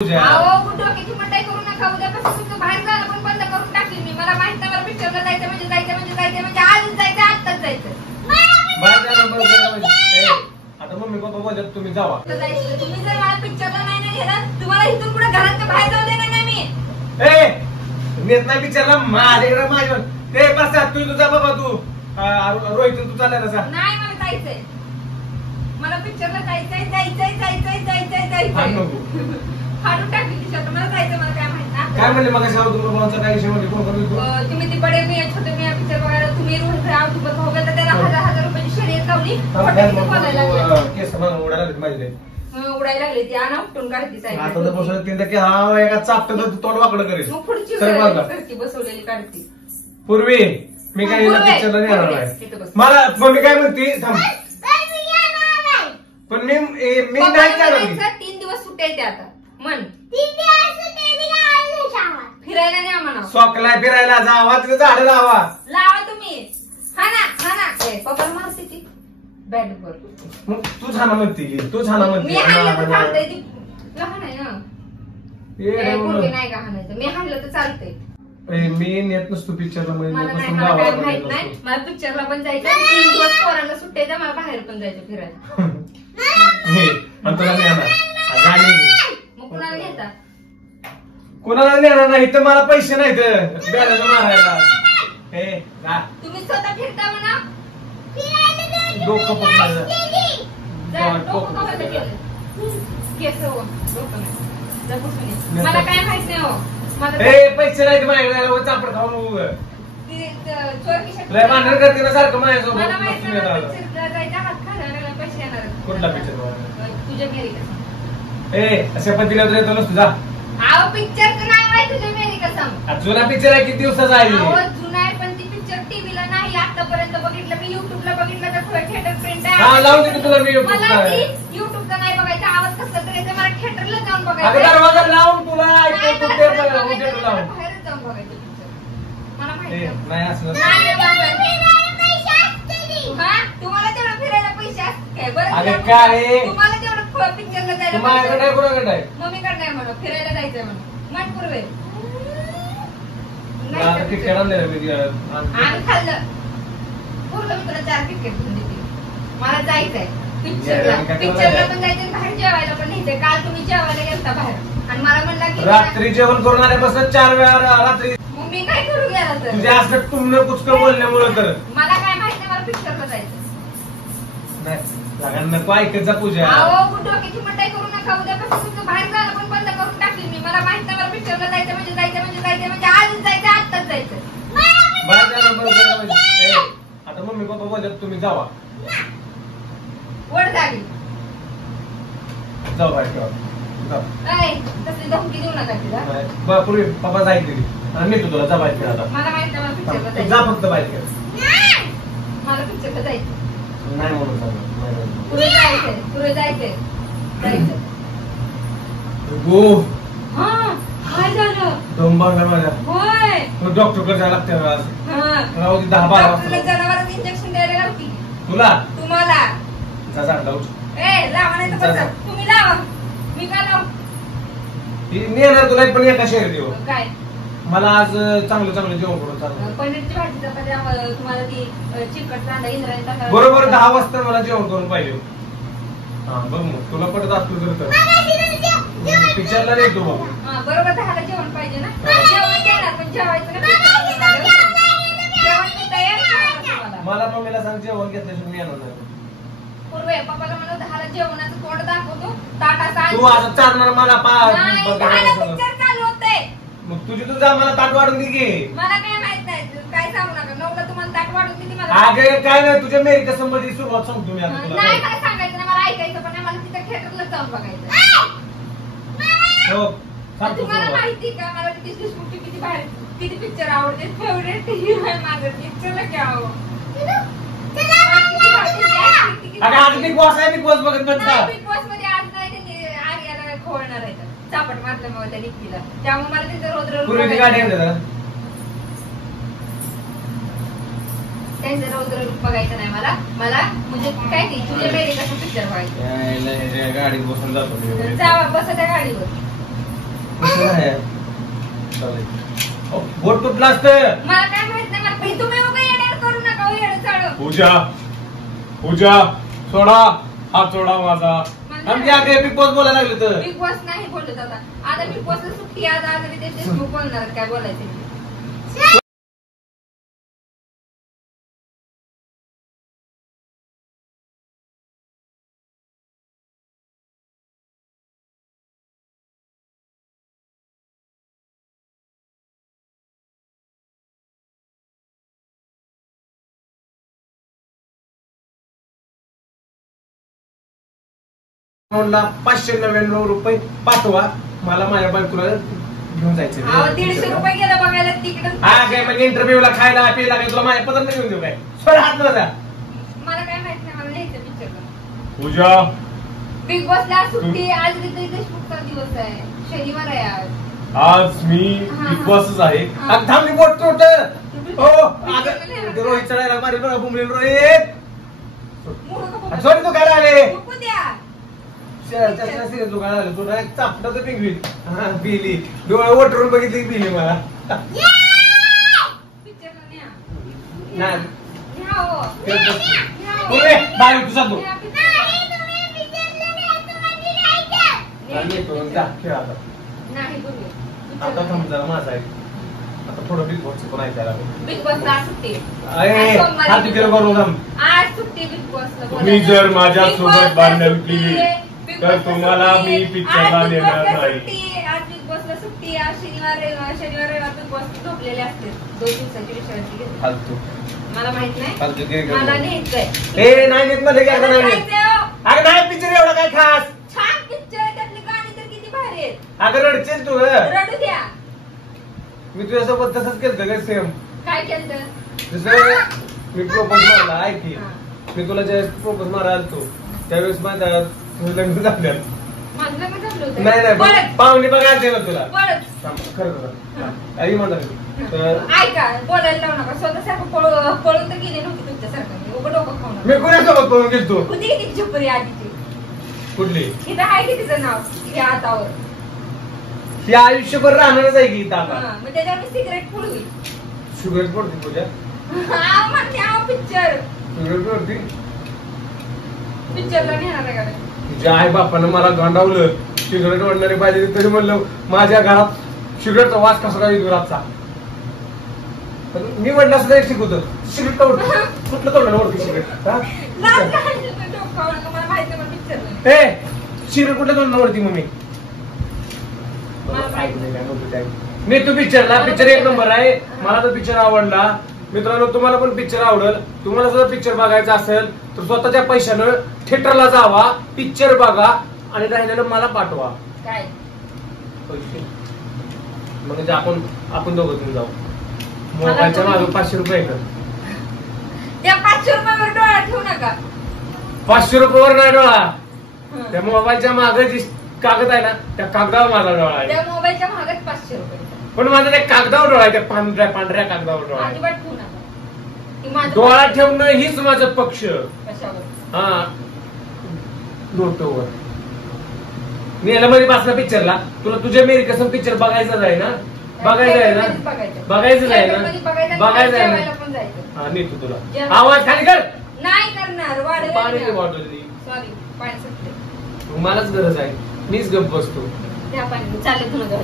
डोक्याची मंडाई करू नका. उद्यापासून तुमचं बाहेर जाणं पण बंद करून टाकली मी. मला माहित नाही मला पिक्चरला जायचं म्हणजे आजच जायचं, आत्ताच जायचं. आता मम्मी पप्पा बोलतात तुम्ही जावा. तुम्ही जर मला पिक्चरला नाही ना गेलं तुम्हाला इथून पुढे घरात बाहेर जाऊ देणार नाही मी. नेत नाही पिक्चरला माझ्याकडे माझ्या ते बसतात. तू तुझा बाबा तू रोहित तू चालला तसा. नाही मला जायचंय. मला पिक्चरला जायचंय. फाडून टाकली तिच्यात. मला जायचं. मला काय माहित काय म्हणले मग तुमचा काय विषय म्हणजे कोण तुम्ही ती बडे मी छोटे मी पिक्चर बघायला तुम्ही रोहित आउटपुट भाऊ गेला त्याला 1000 रुपयाची शर्यत लावली. केस उडायला माझे उडायला लागली ती आणा उपटून काढती साहेब. आता तर बसवलं तीन की हा एका चापटं तोंड वाकडं करेल. मग पुढची बसवलेली काढती. पूर्वी मी काय पिक्चरला नाही येणार आहे. मला मम्मी काय म्हणते थांब. पण मी नाही जाणार. 3 दिवस सुट्ट्या आता मन फिरायला नाही आम्हाला. सॉकलाय फिरायला जावा तिथे झाडं लावा तुम्ही. हा ना पप्पा मारते ती बॅट वर. मग तू छान म्हणते की तू छान म्हणते. मी हाणलं तर चालतंय. ती लहान आहे ना पूर्वी नाही का हाणायचं. मी हाणलं तर चालतंय. मी नेत नसतो पिक्चरला. मला काय माहित नाही. मला पिक्चरला पण जायचं. 3 दिवस पोरांना सुट्ट्या द्या. मला बाहेर पण जायचं फिरायला. तुला नेणार मग कुणाला घेता. कोणाला नेणार नाही तर मला पैसे नाहीत बॅलन्स मारायला. तुम्ही स्वतः फिरता म्हणा. डोकं पकडलं मला काय माहित नाही हो. पैसे नाही माझ्याकडे चापड खाऊन भांडण करते ना सारखं माझ्यासोबत. पैसे येणार. कुठला पिक्चर तुझ्या घरी अशा पद्धतीला येतो नसतो जा. पिक्चरचं नाव आहे तुझ्या मेरी कसम. जुना पिक्चर आहे किती दिवसाचा आहे. जुना आहे पण ती पिक्चर टीव्हीला नाही आतापर्यंत बघितलं. मी युट्यूबला बघितलं तर थिएटर प्रिंट आहे. लावून देतो तुला मी युट्यूबचा नाही बघायचा. आवाज कसला तरी मला थिएटरला जाऊन बघायचं. दरवाजा लावून तुला बाहेरच जाऊन बघायचं पिक्चर. मला माहिती नाही असं तुम्हाला तेवढं फिरायला पैसे असते बरं काय तुम्हाला तेवढं पिक्चरला जायला माझ्याकडे कुणाकडे आहे. मम्मीकडे नाही म्हणून फिरायला जायचंय म्हणून मन पूर्वे तिकीट आणलं आम्ही खाल्लं पूर्ण मी तुला 4 तिकीट घेऊन देते. मला जायचंय पिक्चरला पण जायचं. बाहेर जेवायला पण न्यायचंय. काल तुम्ही जेवायला गेलता बाहेर आणि मला म्हणला की रात्री जेवण करून आल्यापासून 4 वेळा रात्री. मग मी काय करू गेला तर तुझ्या असं तुमनं कुचकं बोलण्यामुळे तर मला काय माहित नाही. मला पिक्चरला जायचं नाही. नको ऐकत जा पूजा. डोक्याची मंडाई करू नका. उद्यापासून तुमचं बाहेर जाणं पण बंद करून टाकली मी. मला माहित नाही मला पिक्चरला जायचं म्हणजे आजच जायचं, आत्ताच जायचं. आता मम्मी पप्पा बोलतात तुम्ही जावा. वड झाली जाऊ बाहेर तसली धमकी देऊ नका तिला. पूर्वी पप्पा जायचे मी तुला जा बाहेर खेळा. मला माहित नाही मला पिक्चरला जायचं. जा फक्त बाहेर खेळ. मला पिक्चरला जायचं नाही म्हणून पुढे जायचंय. गो काय झालं. दम भरला माझ्या. होय डॉक्टरकडे जायला लागते आज. राहू दे 10-12 वाजता. जनावरांना इंजेक्शन द्यायला लावती तुला तुम्हाला. जा लावू. लावा नाही तर तुम्ही लावा. मी काय लावू. मी येणार तुला पण एका शहर देऊ. काय मला आज चांगलं जेवण करून चालू. पनीरची भाजी चपाती तुम्हाला ती चिकट कांदा इंद्रायणी बरोबर 10 वाजता मला जेवण करून पाहिजे. हा बघ मग तुला पटत असलं तर पिक्चरला येतो बघ. बरोबर 10ला जेवण पाहिजे ना. जेवण देणार पण जेवायचं ना. मला मम्मीला सांग जेवण घेतल्याशिवाय मी येणार नाही. पूर्वे पप्पाला म्हणून 10ला जेवणाचं तोंड दाखवतो. ताटाचा तू आता चालणार मला पिक्चर चालू होतंय. मग तुझी तू जा मला ताट वाढून दे की. मला काय माहित नाही. काय सांगू नका. 9ला तुम्हाला ताट वाढून देते मला. अगं काय नाही तुझ्या मेरी कसम मध्ये सुरुवात सांगतो मी आता तुला. नाही मला सांगायचं नाही. मला ऐकायचं पण नाही. मला तिथं थिएटरला जाऊन बघायचं. तुम्हाला माहिती का मला ती देशमुखची किती पिक्चर आवडते. फेवरेट हिरो आहे माझं. पिक्चरला घ्यावं. आज बिग बॉस आहे. बिग बॉस बघत बिग बॉस मध्ये आज नाही त्यांनी आर्याला खोळणार आहे. चापट मारल्यामुळे त्या निघतीला. त्यामुळे मला तिथं रोज त्यांचं रौद्र रूप बघायचं नाही. मला म्हणजे काय नाही. तुझ्या मेरी कसं पिक्चर बघायचं. गाडीत बसून जातो जावा बसा त्या गाडीवर. बोट तुटला असतं. मला काय माहित नाही. मला तुम्ही उगा येड्यावर करू नका. येडं चाळू. पूजा सोडा हा सोडा माझा. आमच्या आगे बिग बॉस बोलायला लागले तर बिग बॉस नाही बोलत आता बिग बॉसला सुट्टी आज मी ते बोलणार काय बोलायचं. अकाउंटला 599 रुपये पाठवा. मला माझ्या बायकोला घेऊन जायचं. 150 रुपये गेलं बघायला तिकडे. हा काय म्हणजे इंटरव्ह्यूला खायला पिला काय तुला माझ्या पदार्थ घेऊन देऊ काय? सोड हात माझा. मला काय माहित नाही. मला न्यायचं पिक्चरला. पूजा बिग बॉसला सुट्टी. आज रितेश देशमुखचा दिवस आहे. शनिवार आहे आज. आज मी बिग बॉसच आहे. थांब मी बोट तोड. हो रोहित चढायला मारेल बघा. बुमरेल रोहित सोड. तू काय आले नको द्या. चापटाचं पिंगवी बिली डोळे वटरून बघितली बिली मला. पिक्चरला न्या. न्या हो. बाई तुझा तो नाही बोलू. आता समजा माझा आहे. आता थोडं बिग बॉस पण ऐकायला. बिग बॉसला आज सुट्टी. हात तिकडे करू थांब. आज सुट्टी बिग बॉसला. तुम्ही जर माझ्यासोबत भांडण केली तर तुम्हाला मी पिक्चरला नेणार नाही. आज बिग बॉसला सुट्टी. आज शनिवार रविवार बिग बॉस झोपलेले असते. 2 दिवसाची विश्रांती घेते. फालतू मला माहित नाही. फालतू मला न्यायचंय. ए नाही नेत मध्ये काय नाही. अगं नाही पिक्चर एवढा काय खास. छान पिक्चर. त्यातली गाणी तर किती भारी आहेत. अगं रडचेल तू. रडू द्या. मी तुझ्यासोबत तसंच केलं का सेम. काय केलं. जसं मी प्रोपोज मारला ऐक की. मी तुला ज्यावेळेस प्रोपोज मारायला आलतो त्यावेळेस माझ्या लग्न झालं. माझं लग्न झालं होतं. नाही पाहुणे बघायला दिलं तुला. खरं आई म्हणा तर ऐका. बोलायला लावू नका. स्वतःसारखं पळून तर गेले नव्हते तुमच्यासारखं. उघड डोकं खाऊ नका. मी कुणासोबत पळून गेलतो. कुठे गेली झुपरी आधीची. कुठली इथं आहे की तिचं नाव या हातावर. ही आयुष्यभर राहणारच आहे की इथं आता. मग त्याच्यावर सिगरेट पुढवी. शुगर पडते तुझ्या. पिक्चर शुगर पडते. पिक्चरला नेणार आहे का. तुझ्या आई बापानं मला गांडावलं. सिगरेट ओढणारे पाहिजे तरी म्हणलं माझ्या घरात सिगरेटचा वास कसा काय येतो रातचा. मी म्हटलं असं नाही शिकवत. सिगरेट कुठलं तोडलं ओढते सिगरेट. मला माहित नाही पिक्चर. ए सिगरेट कुठलं तोडलं ओढती मम्मी. मी तू पिक्चरला पिक्चर एक नंबर आहे. मला तर पिक्चर आवडला. मित्रांनो तुम्हाला पण पिक्चर आवडेल. तुम्हाला जर पिक्चर बघायचा असेल तर स्वतःच्या पैशानं थिएटरला जावा. पिक्चर बघा आणि राहिलेलं मला पाठवा. काय पैसे म्हणजे आपण दोघं तुम्ही जाऊ. मोबाईलच्या मागे 500 रुपये कर. त्या 500 रुपयावर डोळा ठेवू नका. 500 रुपयावर नाही डोळा. त्या मोबाईलच्या मागे जी कागद आहे ना त्या कागदावर माझा डोळा आहे. त्या मोबाईलच्या मागच 500 रुपये. पण माझा त्या कागदावर डोळा आहे. त्या पांढऱ्या कागदावर डोळा आहे. अजिबात ठेवू नका. डोळा ठेवणं हीच माझं पक्ष. कशावर. हा लोटोवर. मी याला मध्ये बसला पिक्चरला. तुला तुझ्या मेरी कसम पिक्चर बघायचाच आहे ना. बघायचं आहे ना. बघायचं आहे ना. बघायचं आहे ना. हा नेतो तुला. आवाज खाली कर. नाही करणार. पाणी बॉटल. सॉरी पाणी सुटले. मलाच गरज आहे. मीच गप्प बसतो. त्या पाणी चालेल तुला.